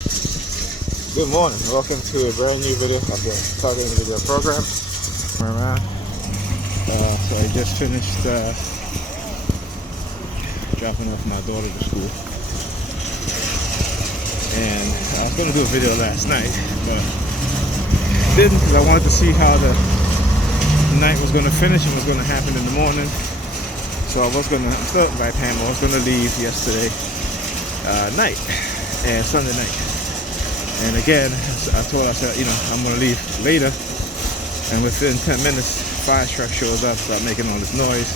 Good morning. Welcome to a brand new video of the Targeting Video Program. So I just finished dropping off my daughter to school, and I was going to do a video last night, but didn't because I wanted to see how the night was going to finish and what's going to happen in the morning. So I was going to, by Pam, I was going to leave yesterday night and Sunday night. And again, I told her, I said, I'm going to leave later. And within 10 minutes, fire truck shows up, start making all this noise,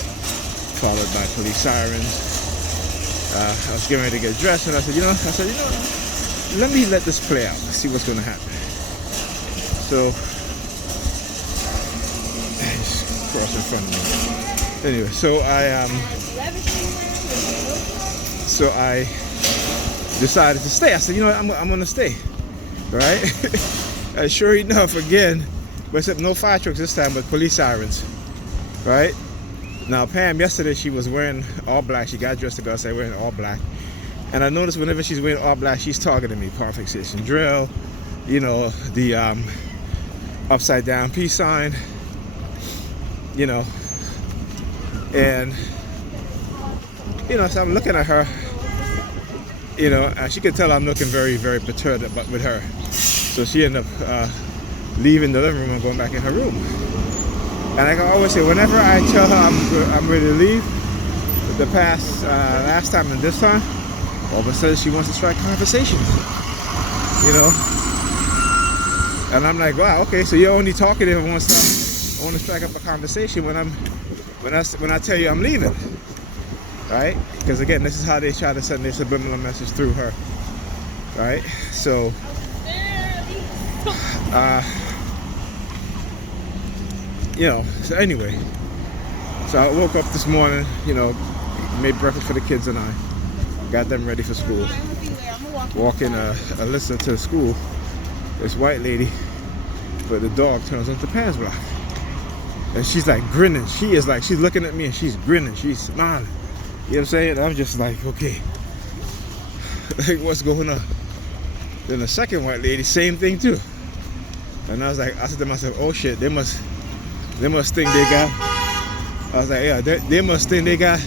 followed by police sirens. I was getting ready to get dressed, and I said, let me let this play out, see what's going to happen. So, he's crossing in front of me. Anyway, so I decided to stay. I said, I'm going to stay. Right? And sure enough, again, but except no fire trucks this time, but police sirens. Right? Now, Pam, yesterday she was wearing all black. She got dressed to go outside wearing all black. And I noticed whenever she's wearing all black, she's targeting me. Perfect Station Drill, the upside down peace sign, and, so I'm looking at her. And she could tell I'm looking very, very perturbed with her. So she ended up leaving the living room and going back in her room. And like I always say, whenever I tell her I'm ready to leave, the last time and this time, all of a sudden she wants to strike conversations. And I'm like, wow, okay, so you're only talkative and want to strike up a conversation when I tell you I'm leaving. Right? Because again, this is how they try to send their subliminal message through her. Right? So, so anyway, so I woke up this morning, made breakfast for the kids and I, got them ready for school. Walking Alyssa to school, this white lady, but the dog turns onto Pam's block. And she's like grinning. She's looking at me and she's grinning, she's smiling. You know what I'm saying? I'm just like, okay, like what's going on? Then the second white lady, same thing too. And I said to myself, oh shit, they must think they got. I was like, yeah, they must think they got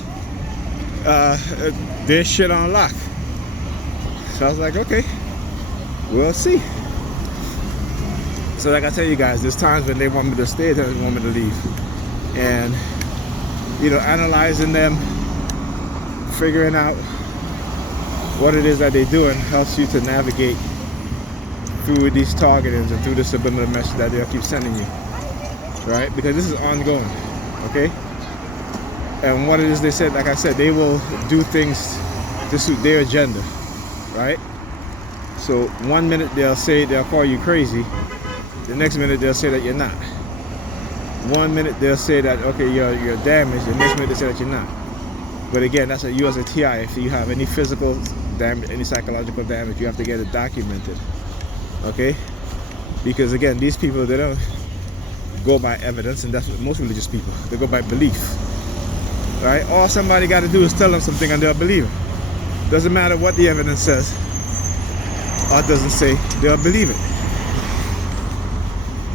their shit on lock. So I was like, okay, we'll see. So like I tell you guys, there's times when they want me to stay, times they want me to leave, and analyzing them, figuring out what it is that they're doing helps you to navigate through these targetings and through the subliminal message that they'll keep sending you, right? Because this is ongoing, okay? And what it is they said, like I said, they will do things to suit their agenda, right? So 1 minute they'll call you crazy, the next minute they'll say that you're not. 1 minute they'll say that, okay, you're damaged, the next minute they say that you're not. But again, that's you as a TI. If you have any physical damage, any psychological damage, you have to get it documented. Okay? Because again, these people, they don't go by evidence, and that's what most religious people, they go by belief. Right? All somebody got to do is tell them something and they'll believe it. Doesn't matter what the evidence says or doesn't say, they'll believe it.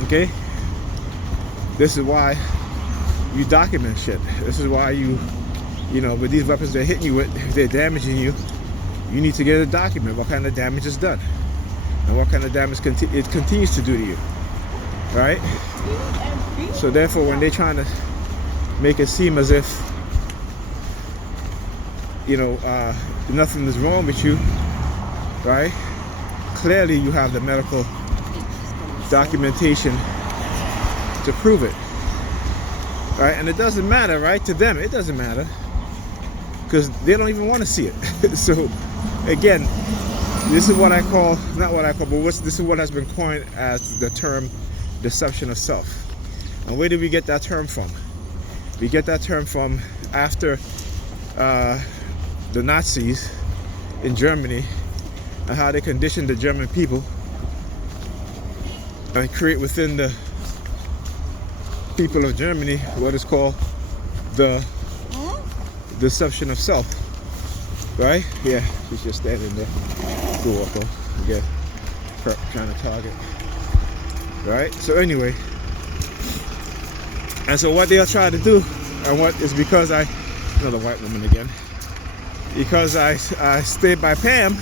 Okay? This is why you document shit. This is why with these weapons they're hitting you with, if they're damaging you, you need to get a document what kind of damage is done and what kind of damage it continues to do to you, right? So therefore, when they're trying to make it seem as if nothing is wrong with you, right? Clearly you have the medical documentation to prove it, right? And it doesn't matter, right? To them, it doesn't matter, because they don't even want to see it. So again, this is what I call, this is what has been coined as the term deception of self. And where did we get that term from? We get that term from after the Nazis in Germany, and how they conditioned the German people and create within the people of Germany what is called the deception of self. Right? Yeah, she's just standing there. Cool, Again, trying to target. Right? So anyway, and so what they'll try to do, and what is because another white woman again, because I stayed by Pam,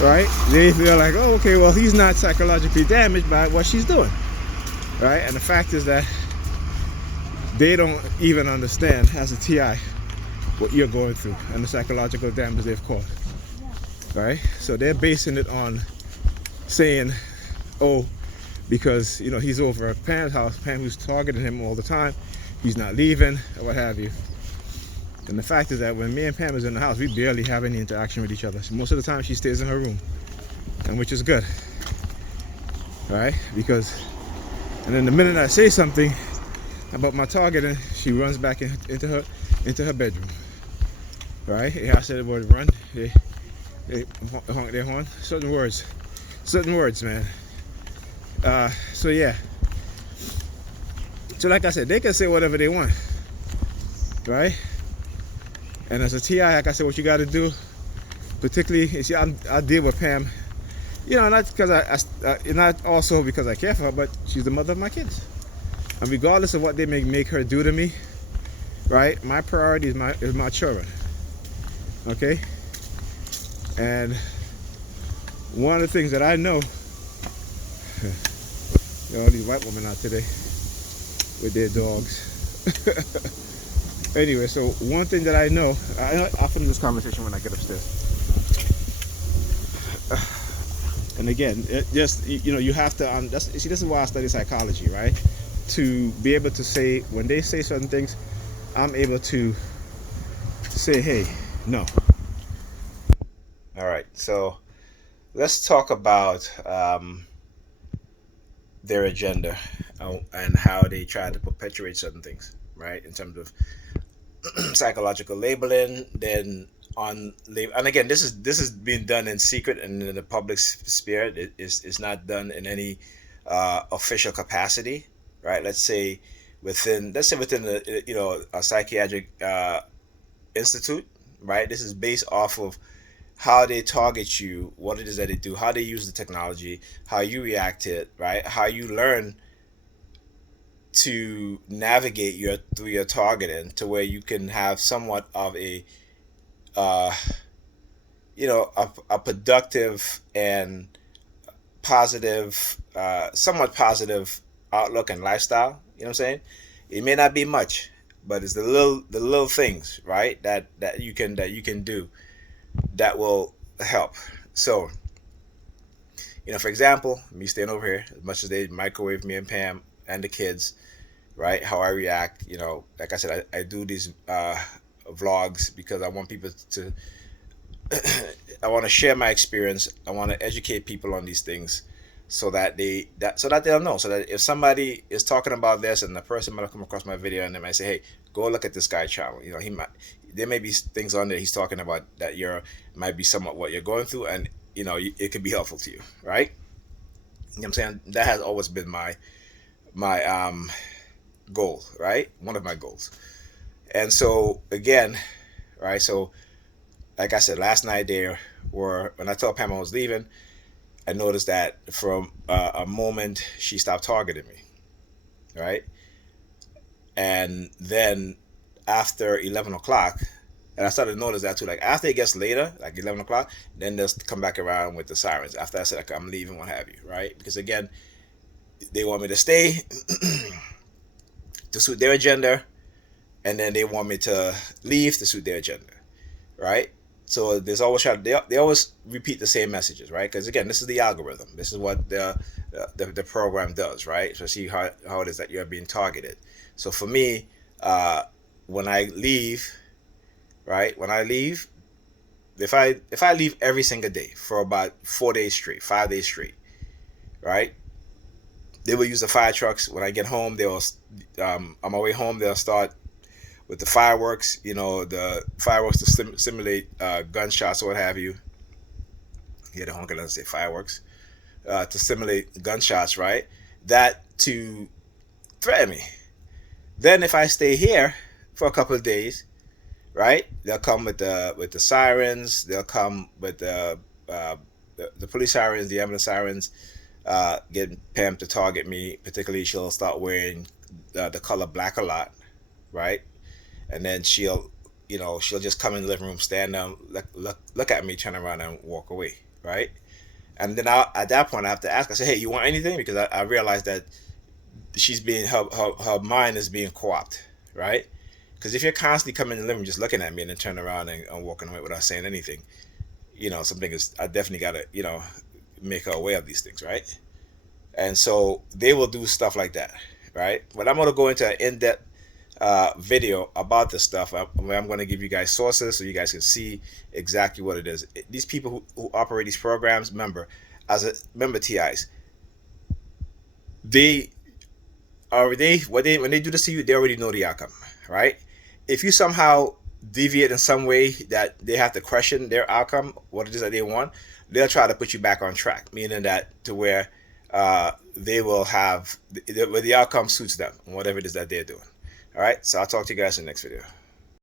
right? They feel like, oh, okay, well, he's not psychologically damaged by what she's doing, right? And the fact is that they don't even understand as a TI what you're going through and the psychological damage they've caused, right? So they're basing it on saying, oh, because he's over at Pam's house, Pam who's targeting him all the time, he's not leaving or what have you. And the fact is that when me and Pam is in the house, we barely have any interaction with each other. So most of the time she stays in her room, and which is good, right? And then the minute I say something about my targeting, she runs back into her bedroom, right? I said the word run, they honk their horn. Certain words, man. So yeah. So like I said, they can say whatever they want, right? And as a TI, like I said, what you got to do, particularly, you see, I deal with Pam, not because not also because I care for her, but she's the mother of my kids. And regardless of what they make her do to me, right? My priority is my children. Okay? And one of the things that I know, all these white women out today with their dogs. Anyway, so one thing that I know, I'll finish this conversation when I get upstairs. And again, you have to, this is why I study psychology, right? To be able to say, when they say certain things, I'm able to say, hey, no. All right, so let's talk about their agenda and how they try to perpetuate certain things, right? In terms of psychological labeling, then and again, this is being done in secret and in the public sphere. It's not done in any official capacity, right? Let's say within a psychiatric institute, right? This is based off of how they target you, what it is that they do, how they use the technology, how you react to it, right? How you learn to navigate through your targeting to where you can have somewhat of a a productive and positive, somewhat positive outlook and lifestyle. You know what I'm saying? It may not be much, but it's the little things, right? That you can do that will help. So, for example, me staying over here, as much as they microwave me and Pam and the kids, right? How I react, like I said, I do these vlogs because I want people to, I want to share my experience. I want to educate people on these things so that they'll know. So that if somebody is talking about this and the person might have come across my video and they might say, hey, go look at this guy's channel. There may be things on there he's talking about that might be somewhat what you're going through, and it could be helpful to you, right? You know what I'm saying? That has always been my goal, right? One of my goals. And so again, right? So like I said, last night when I told Pam I was leaving, I noticed that from a moment she stopped targeting me, right? And then after 11 o'clock, and I started to notice that too, like after it gets later, like 11 o'clock, then they'll come back around with the sirens. After I said, like, I'm leaving, what have you, right? Because again, they want me to stay to suit their agenda, and then they want me to leave to suit their agenda, right? So there's always they always repeat the same messages, right? Because again, this is the algorithm. This is what the program does, right? So see how it is that you're being targeted. So for me, when I leave, right? When I leave, if I leave every single day for about 4 days straight, 5 days straight, right? They will use the fire trucks. When I get home, they'll on my way home, they'll start with the fireworks, the fireworks to simulate gunshots or what have you. Yeah, the honker doesn't say fireworks. To simulate gunshots, right? That to threaten me. Then if I stay here for a couple of days, right? They'll come with the sirens. They'll come with the the police sirens, the ambulance sirens, get Pam to target me. Particularly, she'll start wearing the color black a lot, right? And then she'll just come in the living room, stand there, look at me, turn around, and walk away, right? And then at that point, I have to ask. I say, "Hey, you want anything?" Because I realize that she's being her mind is being co-opted, right? Because if you're constantly coming in the living room just looking at me and then turn around and walking away without saying anything, something is, I definitely gotta make her aware of these things, right? And so they will do stuff like that, right? But I'm gonna go into an in-depth video about this stuff, where I'm going to give you guys sources so you guys can see exactly what it is. These people who operate these programs, remember TIs, they when they do this to you, they already know the outcome, right? If you somehow deviate in some way that they have to question their outcome, what it is that they want, they'll try to put you back on track, meaning that to where they will where the outcome suits them, whatever it is that they're doing. All right, so I'll talk to you guys in the next video.